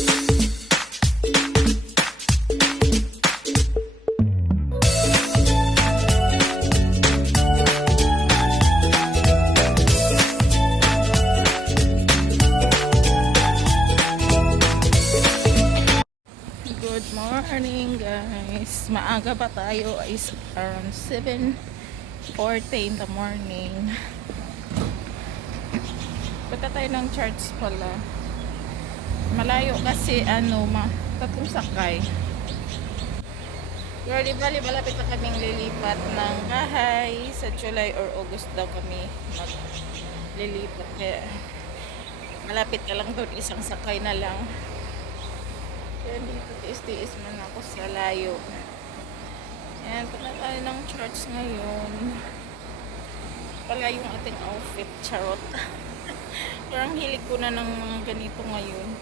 Good morning guys, maaga pa tayo, is around 7:40 in the morning. Punta tayo ng church pala, malayo kasi tatlong sakay. Pero di bali malapit na kaming lilipat ng bahay, sa July or August daw kami maglilipat, kaya malapit ka lang doon, isang sakay na lang. Kaya dito tiis-tiis man ako sa layo. Ayan, punta tayo ng church ngayon. Pala yung ating outfit, charot. Parang hilig ko na ng mga ganito ngayon.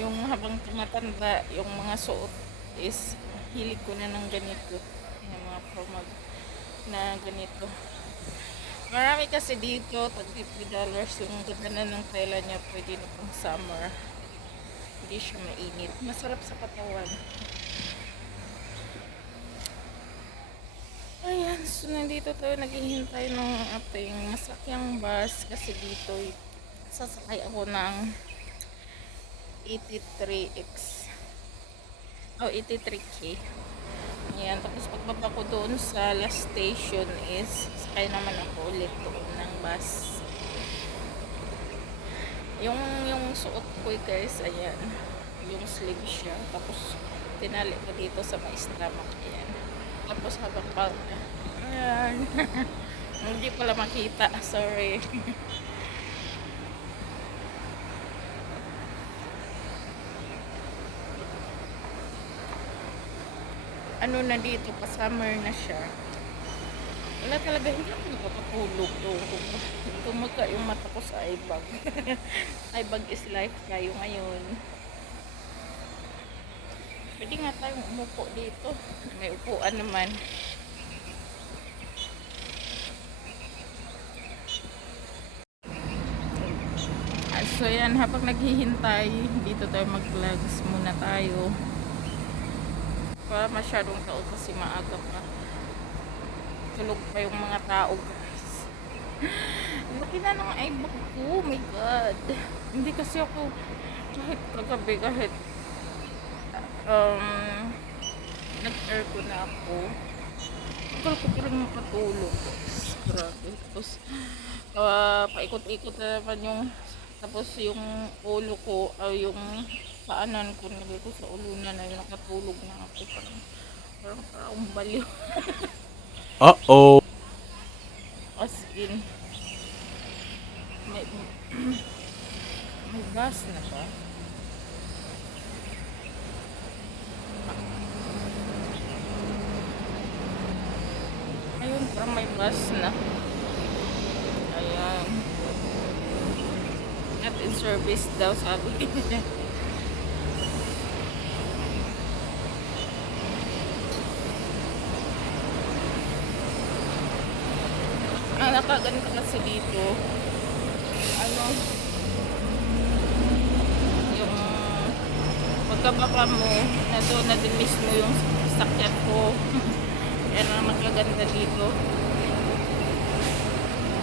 Yung habang tumatanda, yung mga suot is hilig ko na ng ganito. Yung mga formal na ganito. Marami kasi dito, tag $50 yung ganda na ng tela niya, pwede na pang summer. Hindi siya mainit. Masarap sa katawan. Ayan, so nandito tayo naghihintay ng ating masakyang bus kasi dito sasakay ako ng 83X o 83K. Ayan, tapos pagbaba ko doon sa last station is sakay naman ako ulit doon ng bus. Yung suot ko guys, ayan, yung sleeve siya, tapos tinali ko dito sa may stomach, ayan. Tapos habang ayan. Hindi pala makita, sorry. Ano na dito, pa summer na siya. Wala talaga, hindi ako nakakatulog doon. Tumuka yung mata ko sa eyebag. Eyebag is life tayo ngayon. Pwede nga tayong umupo dito. May upuan naman. So yan, habang naghihintay, dito tayo mag-vlogs muna tayo. Para masyadong tao kasi maaga pa. Tulog pa yung mga tao guys. Laki na ng eyebag ko, oh my god. Hindi kasi ako kahit kagabi, kahit nag-aircon na ako, tagal ko parang makatulog. Grabe. Tapos paikot-ikot na naman yung, tapos yung ulo ko, yung paanan ko, nagay ko sa ulunan na yung nakatulog na ako, parang baliw. Uh-oh. As in, may bus na ba? Ayun, parang may bus na. Ayan. Not in service daw, sabi. Ang nakaganda kasi dito, yung pagkababa mo, na doon na din mismo yung sakyan ko. Yan ang nakaganda dito.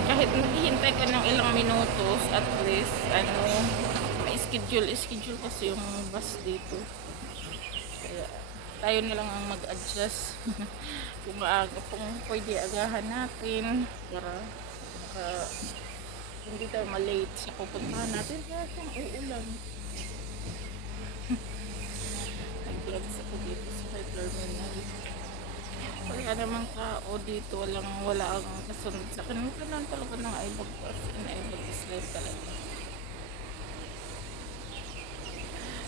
Kahit naghihintay ka ng ilang minutos, at least, may schedule kasi yung bus dito. Kaya, tayo na lang ang mag-adjust. Kung pwede agahan natin para hindi tayo malate sa pupuntahan natin kasi uulan. Nag-vlogs ako dito sa terminal. Wala namang tao dito, wala ang kasunod sa akin. Kanan talaga ng eyebag ko, as in eyebag is life talaga.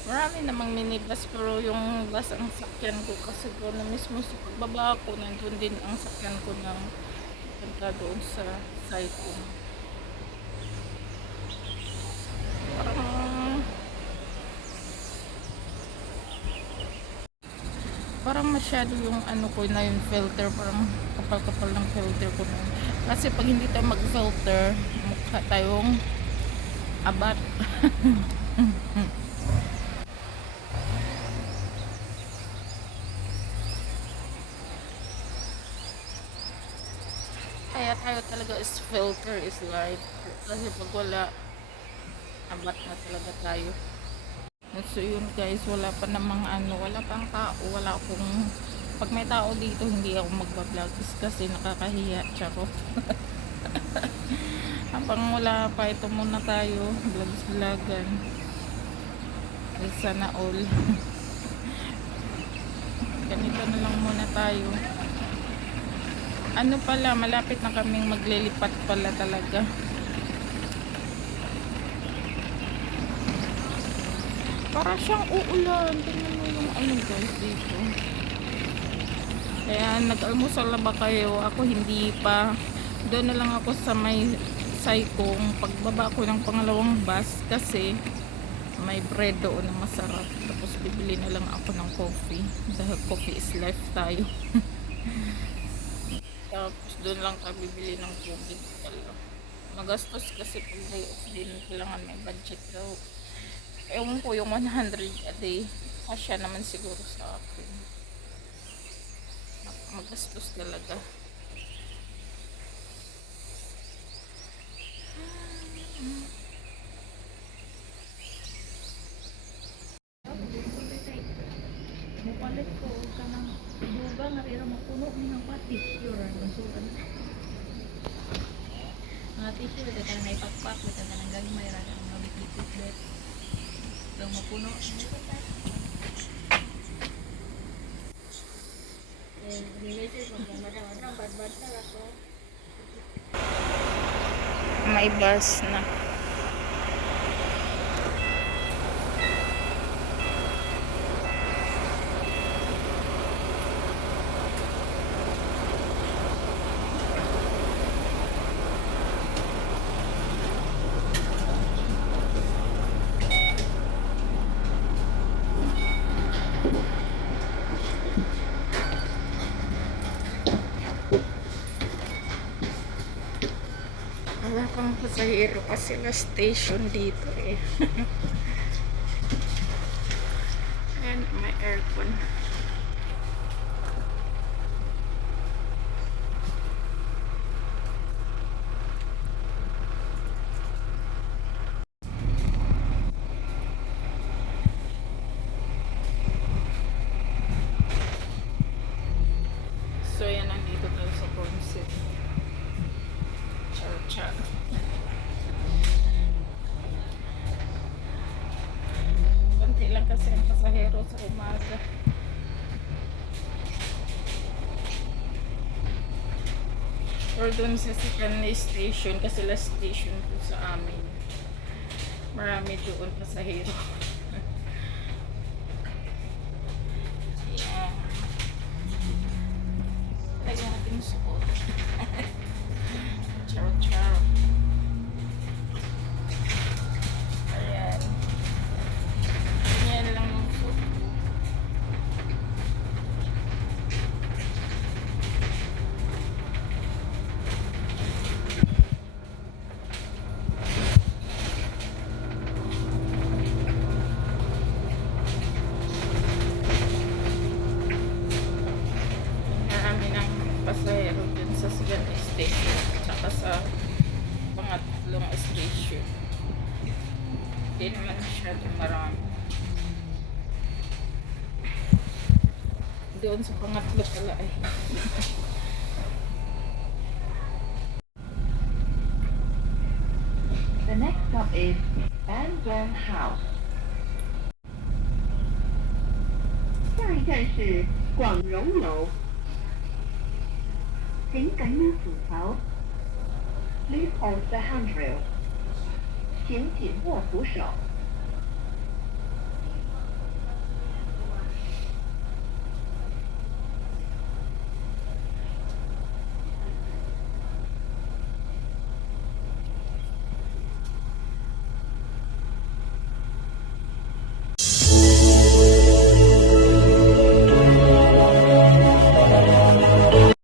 Marami namang minibus, pero yung bus ang sakyan ko kasi doon na mismo sa pagbaba ko, nandun din ang sakyan ko ng punta doon sa site ko. Parang masyado yung ko na yung filter, parang kapal-kapal ng filter ko na. Kasi pag hindi tayo mag-filter, mukha tayong abat. kaya tayo talaga is filter is life. Kasi pag wala, abat na talaga tayo. So yun guys, wala pa namang ano, wala pang tao, wala akong, pag may tao dito, hindi ako magbablog kasi nakakahiya, charot. Habang wala pa, ito muna tayo, vlogs-vlogan. Sana all. Ganito na lang muna tayo. Ano pala, malapit na kaming maglilipat pala talaga. Para siyang uulan. Tingnan mo yung ano guys dito. Kaya nag-almusal na ba kayo? Ako hindi pa. Doon na lang ako sa may Saikong. Pagbaba ko ng pangalawang bus kasi may bread doon na masarap. Tapos bibili na lang ako ng coffee. Dahil coffee is life tayo. Tapos doon lang tayo bibili ng tubig pala. Magastos kasi pag day off din, kailangan may budget daw. Ewan ko yung 100 a day. Kasya naman siguro sa akin. Magastos talaga. Mupalit ko ka ng duga nga rin mapuno ng tissue rin masukan. Mga tissue ito ka na ipakpak ito ka ng gagmay rin ang mabiklikit bet. Ito mapuno. May bus na. Wala pang pasahero kasi na station dito eh. And may aircon. So yan, nandito tayo sa Ponce. Char. Banti lang kasi ang pasahero sa umaga. Or dun sa second station kasi last station po sa amin. Marami doon pasahero. Yeah. Lagyan natin yung suot. Charo. Ayan. Ganyan lang yung suot ko. Marami ng pasahero dun sa second station tsaka sa pangatlong station. Hindi naman masyadong marami. Doon sa pangatlo pala ay. The next stop is Banzhong House. 下一站是广荣楼。请感应扶桥。Please hold the handrail. 请紧握扶手。